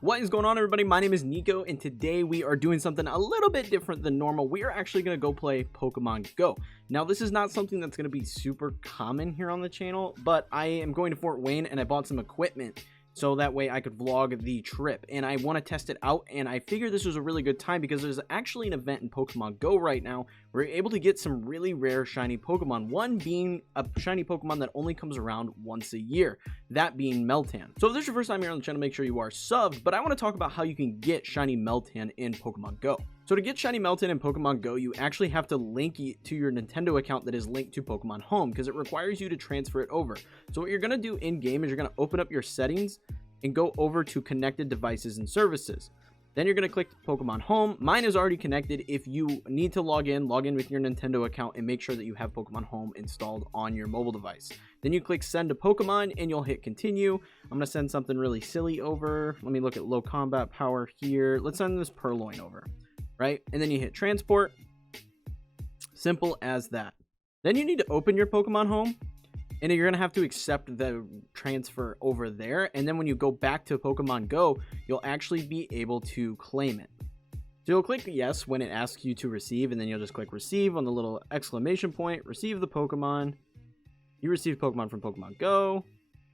What is going on, everybody? My name is Kneeckoh, and today we are doing something a little bit different than normal. We are actually going to go play Pokemon Go. Now, this is not something that's going to be super common here on the channel, but I am going to Fort Wayne, and I bought some equipment so that way I could vlog the trip, and I want to test it out, and I figured this was a really good time because there's actually an event in Pokemon Go right now where you're able to get some really rare shiny Pokemon, one being a shiny Pokemon that only comes around once a year, that being Meltan. So if this is your first time here on the channel, make sure you are subbed, but I want to talk about how you can get shiny Meltan in Pokemon Go. So to get shiny Meltan in Pokemon Go, you actually have to link it to your Nintendo account that is linked to Pokemon Home because it requires you to transfer it over. So what you're going to do in game is you're going to open up your settings and go over to connected devices and services. Then you're going to click Pokemon Home. Mine is already connected. If you need to log in with your Nintendo account and make sure that you have Pokemon Home installed on your mobile device. Then you click send to Pokemon and you'll hit continue. I'm going to send something really silly over. Let me look at low combat power here. Let's send this Purloin over. Right? And then you hit transport. Simple as that. Then you need to open your Pokemon Home, and you're going to have to accept the transfer over there. And then when you go back to Pokemon Go, you'll actually be able to claim it. So you'll click yes when it asks you to receive, and then you'll just click receive on the little exclamation point, receive the Pokemon. You receive Pokemon from Pokemon Go,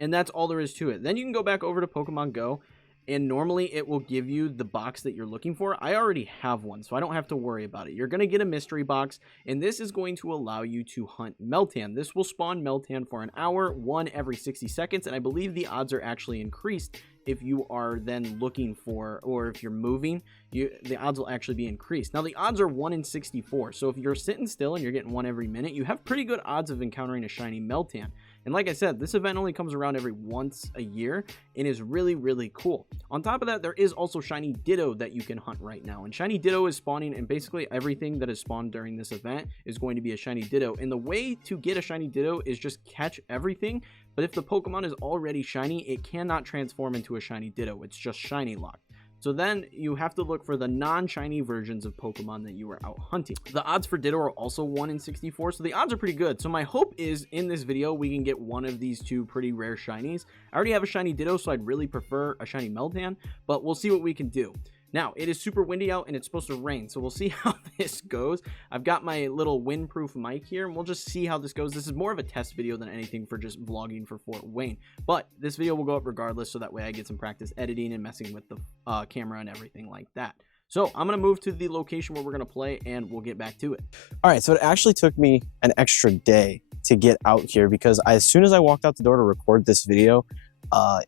and that's all there is to it. Then you can go back over to Pokemon Go, and normally it will give you the box that you're looking for. I already have one, so I don't have to worry about it. You're going to get a mystery box, and this is going to allow you to hunt Meltan. This will spawn Meltan for an hour, one every 60 seconds, and I believe the odds are actually increased if you are then looking for, or if you're moving, the odds will actually be increased. Now, the odds are 1 in 64, so if you're sitting still and you're getting one every minute, you have pretty good odds of encountering a shiny Meltan. And like I said, this event only comes around every once a year and is really, really cool. On top of that, there is also shiny Ditto that you can hunt right now. And shiny Ditto is spawning, and basically everything that is spawned during this event is going to be a shiny Ditto. And the way to get a shiny Ditto is just catch everything. But if the Pokemon is already shiny, it cannot transform into a shiny Ditto. It's just shiny locked. So then you have to look for the non-shiny versions of Pokemon that you are out hunting. The odds for Ditto are also 1 in 64, so the odds are pretty good. So my hope is in this video we can get one of these two pretty rare shinies. I already have a shiny Ditto, so I'd really prefer a shiny Meltan, but we'll see what we can do. Now, it is super windy out and it's supposed to rain, so we'll see how this goes. I've got my little windproof mic here, and we'll just see how this goes. This is more of a test video than anything for just vlogging for Fort Wayne, but this video will go up regardless, so that way I get some practice editing and messing with the camera and everything like that. So I'm going to move to the location where we're going to play, and we'll get back to it. All right, so it actually took me an extra day to get out here because as soon as I walked out the door to record this video,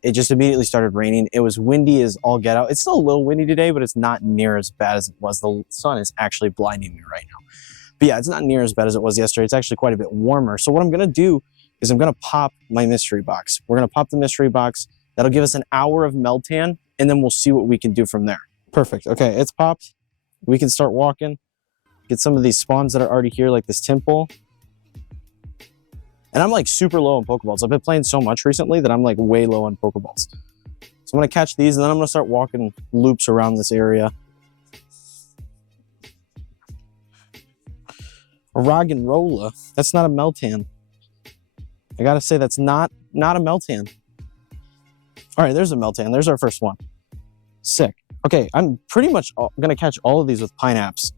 it just immediately started raining. It was windy as all get out. It's still a little windy today, but it's not near as bad as it was. The sun is actually blinding me right now. But yeah, it's not near as bad as it was yesterday. It's actually quite a bit warmer. So what I'm going to do is I'm going to pop my mystery box. We're going to pop the mystery box. That'll give us an hour of Meltan, and then we'll see what we can do from there. Perfect. Okay, it's popped. We can start walking. Get some of these spawns that are already here, like this temple. And I'm like super low on Pokeballs. I've been playing so much recently that I'm like way low on Pokeballs. So I'm going to catch these, and then I'm going to start walking loops around this area. A Roggenrola. That's not a Meltan. I got to say that's not a Meltan. All right, there's a Meltan. There's our first one. Sick. Okay, I'm pretty much going to catch all of these with Pineapps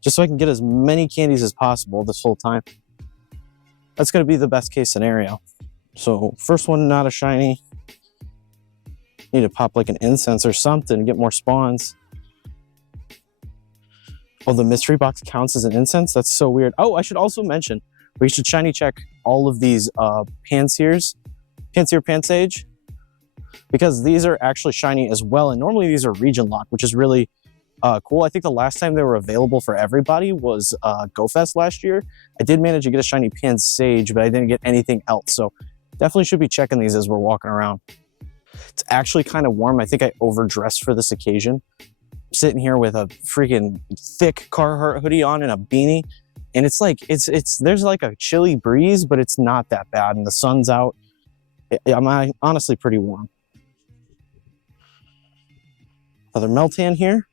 just so I can get as many candies as possible this whole time. That's going to be the best case scenario. So first one, not a shiny. Need to pop like an incense or something to get more spawns. Oh, the mystery box counts as an incense? That's so weird. Oh, I should also mention, we should shiny check all of these Panseer Pansage, because these are actually shiny as well. And normally these are region locked, which is really cool. I think the last time they were available for everybody was GoFest last year. I did manage to get a shiny Pansage, but I didn't get anything else. So definitely should be checking these as we're walking around. It's actually kind of warm. I think I overdressed for this occasion. I'm sitting here with a freaking thick Carhartt hoodie on and a beanie. And it's like, there's like a chilly breeze, but it's not that bad. And the sun's out. I'm honestly pretty warm. Another Meltan here.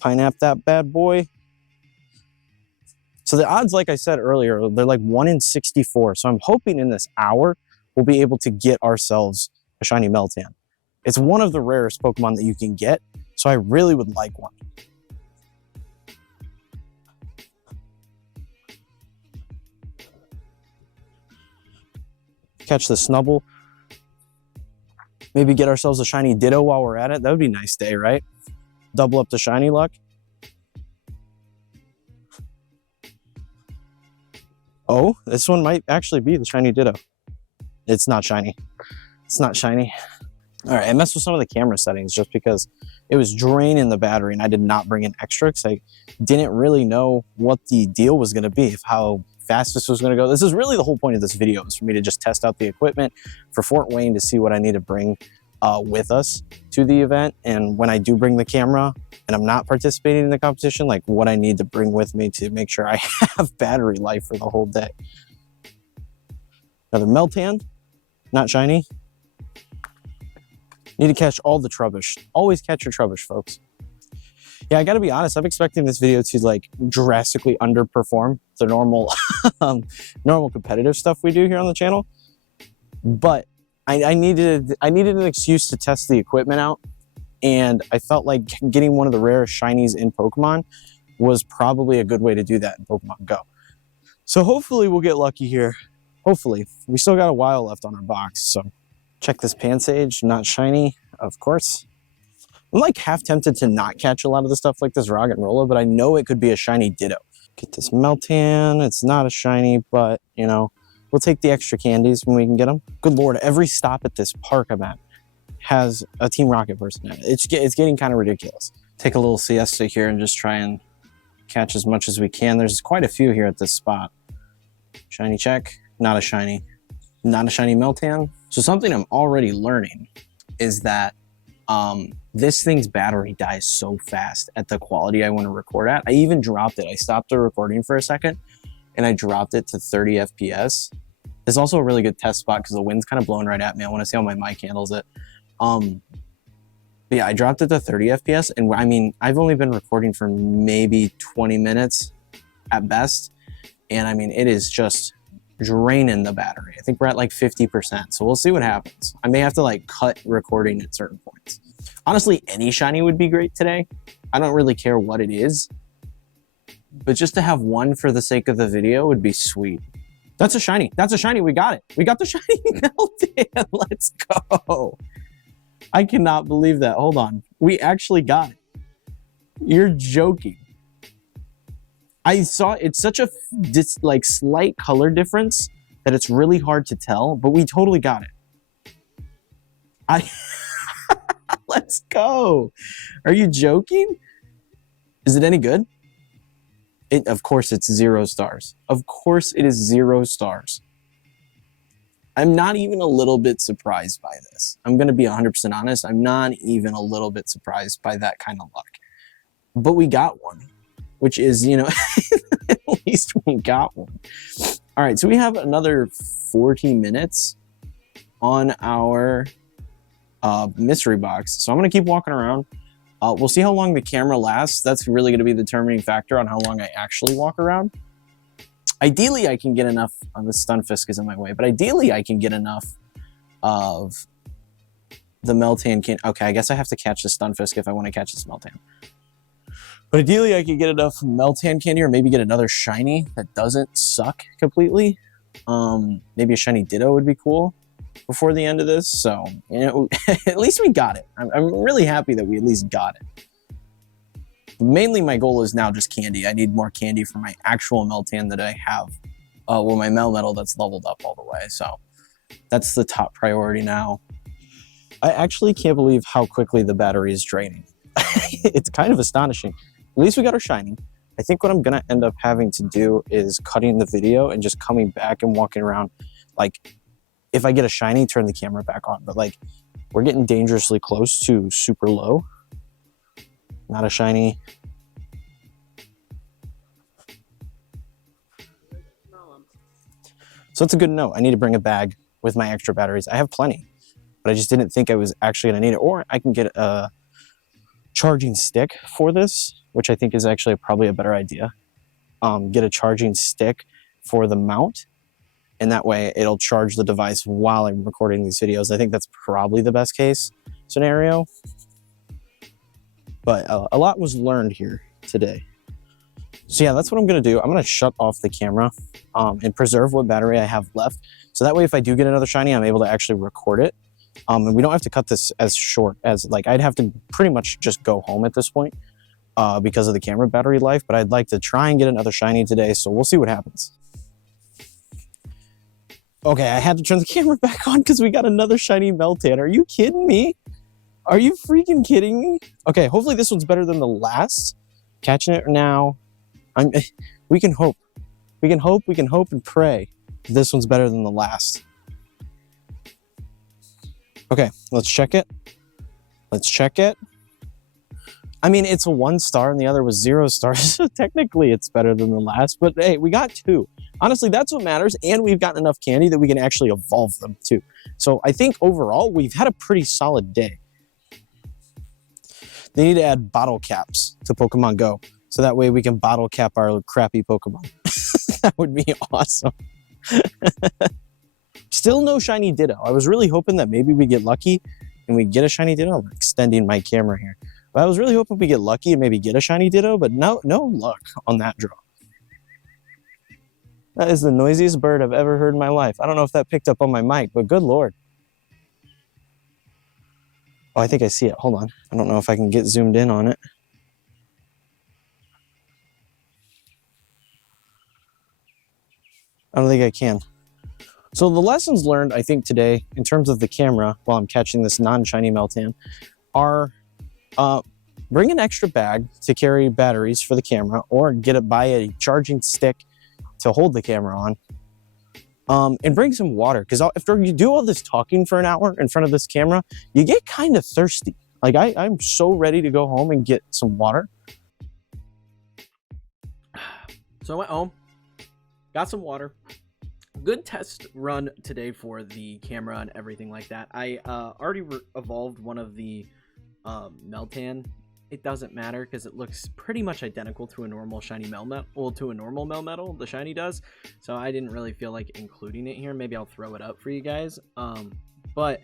Pineapple that bad boy. So the odds, like I said earlier, they're like 1 in 64. So I'm hoping in this hour, we'll be able to get ourselves a shiny Meltan. It's one of the rarest Pokemon that you can get, so I really would like one. Catch the Snubble. Maybe get ourselves a shiny Ditto while we're at it. That would be a nice day, right? Double up the shiny luck. Oh, this one might actually be the shiny Ditto. It's not shiny. It's not shiny. All right, I messed with some of the camera settings just because it was draining the battery and I did not bring in extra because I didn't really know what the deal was going to be, how fast this was going to go. This is really the whole point of this video, is for me to just test out the equipment for Fort Wayne to see what I need to bring with us to the event. And when I do bring the camera and I'm not participating in the competition, like what I need to bring with me to make sure I have battery life for the whole day. Another Meltan, not shiny. Need to catch all the Trubbish. Always catch your Trubbish, folks. Yeah, I gotta be honest, I'm expecting this video to like drastically underperform the normal normal competitive stuff we do here on the channel. But I needed an excuse to test the equipment out, and I felt like getting one of the rarest shinies in Pokemon was probably a good way to do that in Pokemon Go. So hopefully we'll get lucky here. Hopefully. We still got a while left on our box, so check this Pansage, not shiny, of course. I'm like half tempted to not catch a lot of the stuff like this Roggenrola, but I know it could be a shiny Ditto. Get this Meltan, it's not a shiny, but you know, we'll take the extra candies when we can get them. Good Lord, every stop at this park I'm at has a Team Rocket person in it. It's getting kind of ridiculous. Take a little siesta here and just try and catch as much as we can. There's quite a few here at this spot. Shiny check, not a shiny. Not a shiny Meltan. So something I'm already learning is that this thing's battery dies so fast at the quality I want to record at. I even dropped it. I stopped the recording for a second and I dropped it to 30 FPS. It's also a really good test spot because the wind's kind of blowing right at me. I want to see how my mic handles it. But yeah, I dropped it to 30 FPS, and I mean, I've only been recording for maybe 20 minutes at best, and I mean, it is just draining the battery. I think we're at like 50%, so we'll see what happens. I may have to like cut recording at certain points. Honestly, any shiny would be great today. I don't really care what it is, but just to have one for the sake of the video would be sweet. That's a shiny. That's a shiny. We got it. We got the shiny Meltan. Let's go. I cannot believe that. Hold on. We actually got it. You're joking. I saw it's such a like slight color difference that it's really hard to tell, but we totally got it. Let's go. Are you joking? Is it any good? Of course it's 0 stars. Of course it is 0 stars. I'm not even a little bit surprised by this. I'm going to be 100% honest. I'm not even a little bit surprised by that kind of luck. But we got one, which is, you know, at least we got one. All right, so we have another 40 minutes on our mystery box. So I'm going to keep walking around. We'll see how long the camera lasts. That's really going to be the determining factor on how long I actually walk around. Ideally, I can get enough, the Stunfisk is in my way, but ideally I can get enough of the Meltan can. Okay, I guess I have to catch the Stunfisk if I want to catch this Meltan. But ideally I could get enough Meltan candy or maybe get another shiny that doesn't suck completely. Maybe a shiny Ditto would be cool before the end of this. So, you know, at least we got it. I'm really happy that we at least got it. Mainly my goal is now just candy. I need more candy for my actual Meltan that I have. Well, my Melmetal that's leveled up all the way. So that's the top priority now. I actually can't believe how quickly the battery is draining. It's kind of astonishing. At least we got our shiny. I think what I'm going to end up having to do is cutting the video and just coming back and walking around. Like, if I get a shiny, turn the camera back on. But, like, we're getting dangerously close to super low. Not a shiny. So it's a good note. I need to bring a bag with my extra batteries. I have plenty, but I just didn't think I was actually going to need it. Or I can get a charging stick for this, which I think is actually probably a better idea. Get a charging stick for the mount and that way it'll charge the device while I'm recording these videos. I think that's probably the best case scenario. But a lot was learned here today. So yeah, that's what I'm gonna do. I'm gonna shut off the camera and preserve what battery I have left. So that way, if I do get another shiny, I'm able to actually record it. And we don't have to cut this as short as, like, I'd have to pretty much just go home at this point because of the camera battery life, but I'd like to try and get another shiny today, so we'll see what happens. Okay, I had to turn the camera back on because we got another shiny Meltan. Are you kidding me? Are you freaking kidding me? Okay, hopefully this one's better than the last. Catching it now. We can hope. We can hope and pray this one's better than the last. Okay, let's check it. Let's check it. I mean, it's a 1 star and the other was 0 stars, so technically it's better than the last, but hey, we got 2. Honestly, that's what matters, and we've gotten enough candy that we can actually evolve them too. So I think overall, we've had a pretty solid day. They need to add bottle caps to Pokemon Go, so that way we can bottle cap our crappy Pokemon. That would be awesome. Still no shiny Ditto. I was really hoping that maybe we get lucky and we get a shiny Ditto. I'm extending my camera here. But I was really hoping we get lucky and maybe get a shiny Ditto, but no luck on that draw. That is the noisiest bird I've ever heard in my life. I don't know if that picked up on my mic, but good Lord. Oh, I think I see it. Hold on. I don't know if I can get zoomed in on it. I don't think I can. So the lessons learned, I think, today, in terms of the camera, while I'm catching this non-shiny Meltan, are bring an extra bag to carry batteries for the camera, or buy a charging stick to hold the camera on, and bring some water, because after you do all this talking for an hour in front of this camera, you get kind of thirsty. Like, I'm so ready to go home and get some water. So I went home, got some water. Good test run today for the camera and everything like that. I already evolved one of the Meltan. It doesn't matter because it looks pretty much identical to a normal shiny Melmetal. Well, to a normal Melmetal, the shiny does. So I didn't really feel like including it here. Maybe I'll throw it up for you guys. But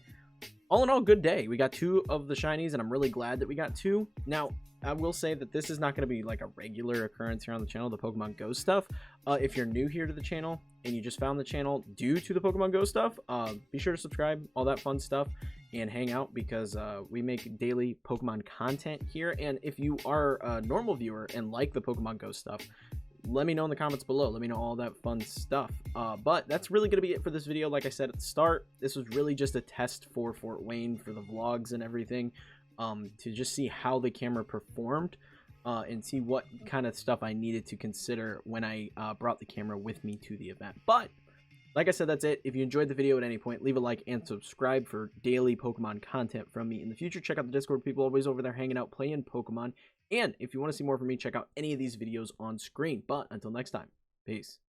all in all, good day. We got 2 of the shinies, and I'm really glad that we got 2. Now, I will say that this is not going to be like a regular occurrence here on the channel, the Pokemon Go stuff. If you're new here to the channel and you just found the channel due to the Pokemon Go stuff, be sure to subscribe, all that fun stuff, and hang out, because we make daily Pokemon content here. And if you are a normal viewer and like the Pokemon Go stuff, let me know in the comments below. Let me know all that fun stuff. But that's really going to be it for this video. Like I said at the start, this was really just a test for Fort Wayne, for the vlogs and everything. To just see how the camera performed and see what kind of stuff I needed to consider when I brought the camera with me to the event. But like I said, that's it. If you enjoyed the video at any point, leave a like and subscribe for daily Pokemon content from me in the future. Check out the Discord. People always over there hanging out, playing Pokemon. And if you want to see more from me, check out any of these videos on screen. But until next time, peace.